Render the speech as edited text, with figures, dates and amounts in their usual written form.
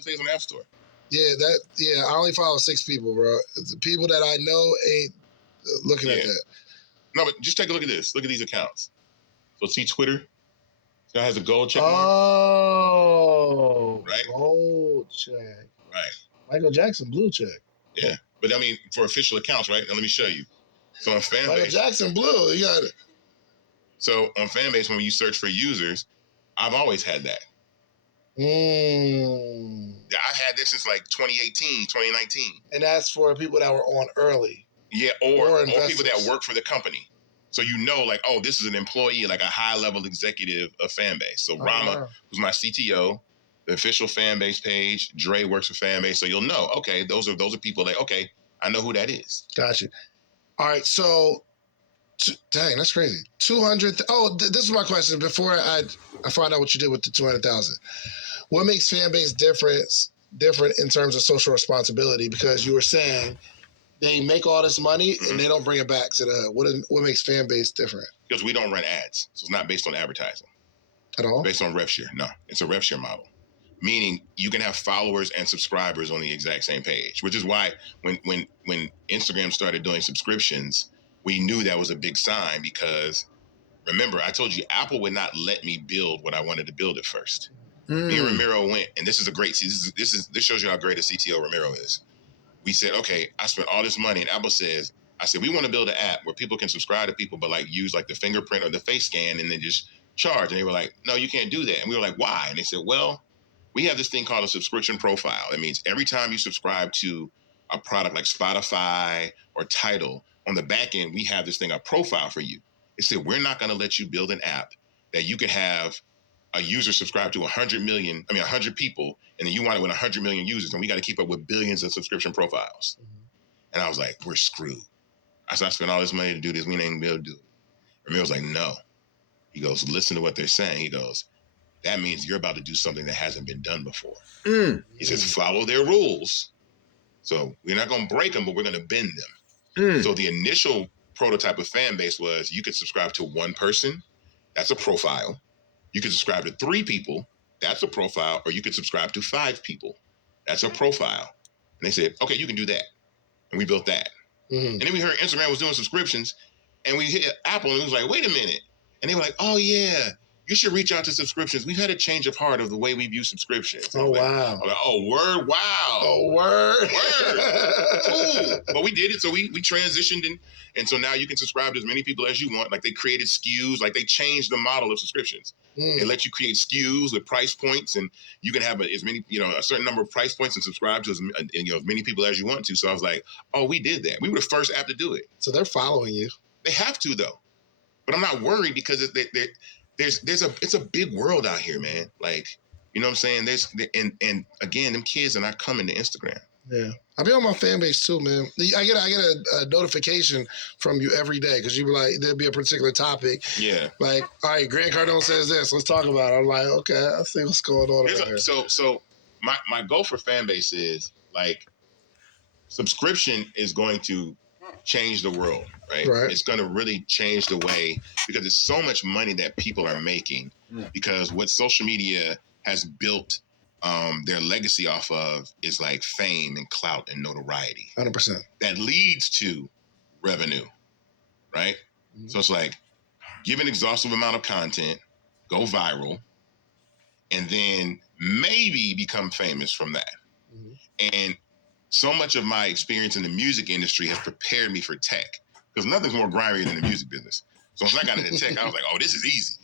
I say it's on the App Store. Yeah, I only follow 6 people, bro. The people that I know ain't looking at that. No, but just take a look at this. Look at these accounts. So see Twitter? That has a gold check mark. Oh, right? Gold check. Right. Michael Jackson, blue check. Yeah. But I mean, for official accounts, right? Now let me show you. So on Fanbase. Michael Jackson, blue. You got it. So on Fanbase, when you search for users, I've always had that. I've had this since like 2018, 2019. And that's for people that were on early. Yeah, or people that work for the company. So you know, like, oh, this is an employee, like a high-level executive of Fanbase. So Rama, who's my CTO, the official Fanbase page. Dre works for Fanbase, so you'll know. Okay, those are people that okay, I know who that is. Gotcha. All right, so dang, that's crazy. 200. This is my question. Before I find out what you did with the 200,000, what makes Fanbase different in terms of social responsibility? Because you were saying they make all this money and they don't bring it back to the hood. What makes Fanbase different? Because we don't run ads, so it's not based on advertising at all. It's based on rev share. No, it's a rev share model, meaning you can have followers and subscribers on the exact same page. Which is why when Instagram started doing subscriptions, we knew that was a big sign. Because remember, I told you Apple would not let me build what I wanted to build at first. Me and Ramiro went, and this is a great. This shows you how great a CTO Ramiro is. We said, okay, I spent all this money, and Apple says, I said, we want to build an app where people can subscribe to people, but like use like the fingerprint or the face scan, and then just charge. And they were like, no, you can't do that. And we were like, why? And they said, well, we have this thing called a subscription profile. It means every time you subscribe to a product like Spotify or Tidal, on the back end, we have this thing, a profile for you. They said, we're not going to let you build an app that you could have a user subscribe to 100 people, and then you want it with 100 million users, and we got to keep up with billions of subscription profiles. And I was like, we're screwed. I said, I spent all this money to do this. We ain't gonna be able to do it. Ramiro was like, no. He goes, listen to what they're saying. He goes, that means you're about to do something that hasn't been done before. He says, follow their rules. So we're not going to break them, but we're going to bend them. So the initial prototype of Fanbase was you could subscribe to one person. That's a profile. You could subscribe to 3 people. That's a profile. Or you could subscribe to 5 people. That's a profile. And they said, okay, you can do that. And we built that. And then we heard Instagram was doing subscriptions, and we hit Apple, and it was like, wait a minute. And they were like, oh, yeah, you should reach out to subscriptions. We've had a change of heart of the way we view subscriptions. Oh, wow. I'm like, oh, word, wow. Oh, word. Cool. But we did it, so we transitioned, and so now you can subscribe to as many people as you want. Like, they created SKUs. Like, they changed the model of subscriptions. They let you create SKUs with price points, and you can have as many, a certain number of price points and subscribe to as many people as you want to. So I was like, oh, we did that. We were the first app to do it. So they're following you. They have to, though. But I'm not worried because it's a big world out here, man. Like, you know what I'm saying? And again, them kids are not coming to Instagram. Yeah. I be on my Fanbase too, man. I get a notification from you every day because you be like, there'll be a particular topic. Yeah. Like, all right, Grant Cardone says this. Let's talk about it. I'm like, okay, I see what's going on here. So my goal for Fanbase is like subscription is going to change the world, right? It's going to really change the way, because there's so much money that people are making because what social media has built their legacy off of is like fame and clout and notoriety. 100%. That leads to revenue, right? So it's like, give an exhaustive amount of content, go viral, and then maybe become famous from that. And so much of my experience in the music industry has prepared me for tech, because nothing's more grimy than the music business. So once I got into tech, I was like, oh, this is easy.